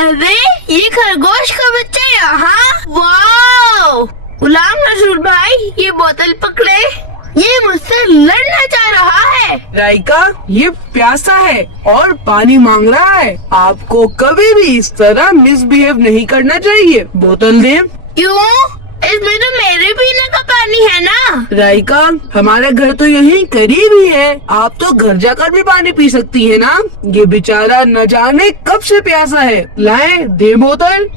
अरे ये खरगोश का बच्चा यहाँ। वाओ, गुलाम रसूल भाई ये बोतल पकड़े, ये मुझसे लड़ना चाह रहा है। राइका ये प्यासा है और पानी मांग रहा है। आपको कभी भी इस तरह मिसबिहेव नहीं करना चाहिए। बोतल दे। क्यों? इसमें तो मेरे पीने का पानी है ना। राइका हमारा घर तो यहीं करीब ही है, आप तो घर जाकर भी पानी पी सकती है ना। ये बेचारा न जाने कब से प्यासा है। लाए दे बोतल।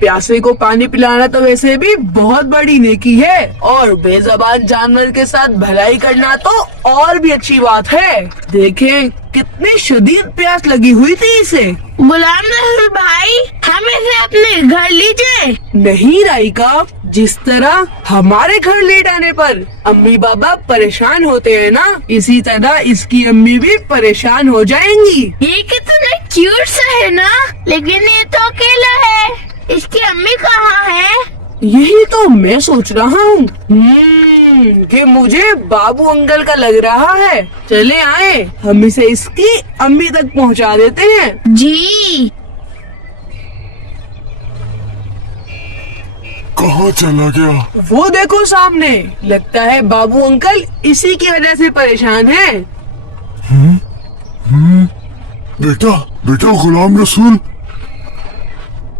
प्यासे को पानी पिलाना तो वैसे भी बहुत बड़ी नेकी है, और बेज़बान जानवर के साथ भलाई करना तो और भी अच्छी बात है। देखें कितनी शदीद प्यास लगी हुई थी इसे। गुलाम रसूल भाई हम इसे अपने घर लीजिए। नहीं राइका, जिस तरह हमारे घर लेट आने पर अम्मी बाबा परेशान होते हैं ना, इसी तरह इसकी अम्मी भी परेशान हो जाएंगी। ये कितना क्यूट सा है ना, लेकिन ये तो अकेला है। इसकी अम्मी कहाँ है? यही तो मैं सोच रहा हूँ। कि मुझे बाबू अंकल का लग रहा है। चले आए, हम इसे इसकी अम्मी तक पहुँचा देते हैं। जी। कहाँ चला गया? वो देखो सामने, लगता है बाबू अंकल इसी की वजह से परेशान हैं। बेटा बेटा गुलाम रसूल,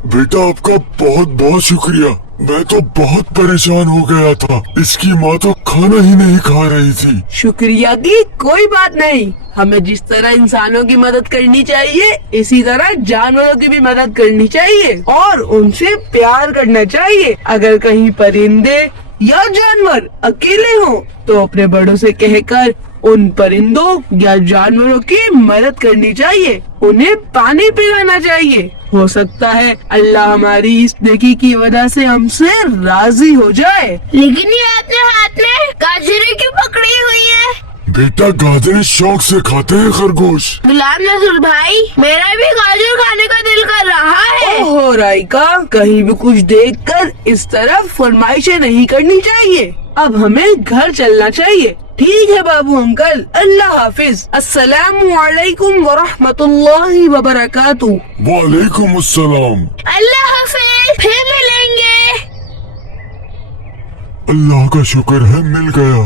बेटा आपका बहुत बहुत शुक्रिया। मैं तो बहुत परेशान हो गया था। इसकी माँ तो खाना ही नहीं खा रही थी। शुक्रिया की कोई बात नहीं। हमें जिस तरह इंसानों की मदद करनी चाहिए, इसी तरह जानवरों की भी मदद करनी चाहिए और उनसे प्यार करना चाहिए। अगर कहीं परिंदे या जानवर अकेले हों तो अपने बड़ों से कहकर उन परिंदों या जानवरों की मदद करनी चाहिए, उन्हें पानी पिलाना चाहिए। हो सकता है अल्लाह हमारी इस नेकी की वजह से हमसे राजी हो जाए। लेकिन ये अपने हाथ में गाजरें क्यों पकड़ी हुई है? बेटा गाजरें शौक से खाते हैं खरगोश। गुलाम रसूल भाई मेरा भी गाजर खाने का दिल कर रहा है। ओहो राइका, कहीं भी कुछ देखकर इस तरह फरमाइशें नहीं करनी चाहिए। अब हमें घर चलना चाहिए। ठीक है बाबू अंकल, अल्लाह हाफिज। अस्सलामु अलैकुम वरहमतुल्लाहि वबरकातुहू। वालेकुम अस्सलाम। अल्लाह हाफिज, फिर मिलेंगे। अल्लाह का शुक्र है मिल गया।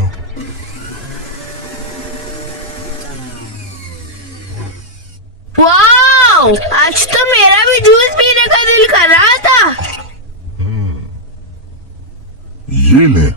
वाओ, आज तो मेरा भी जूस पीने का दिल कर रहा था। ये ले।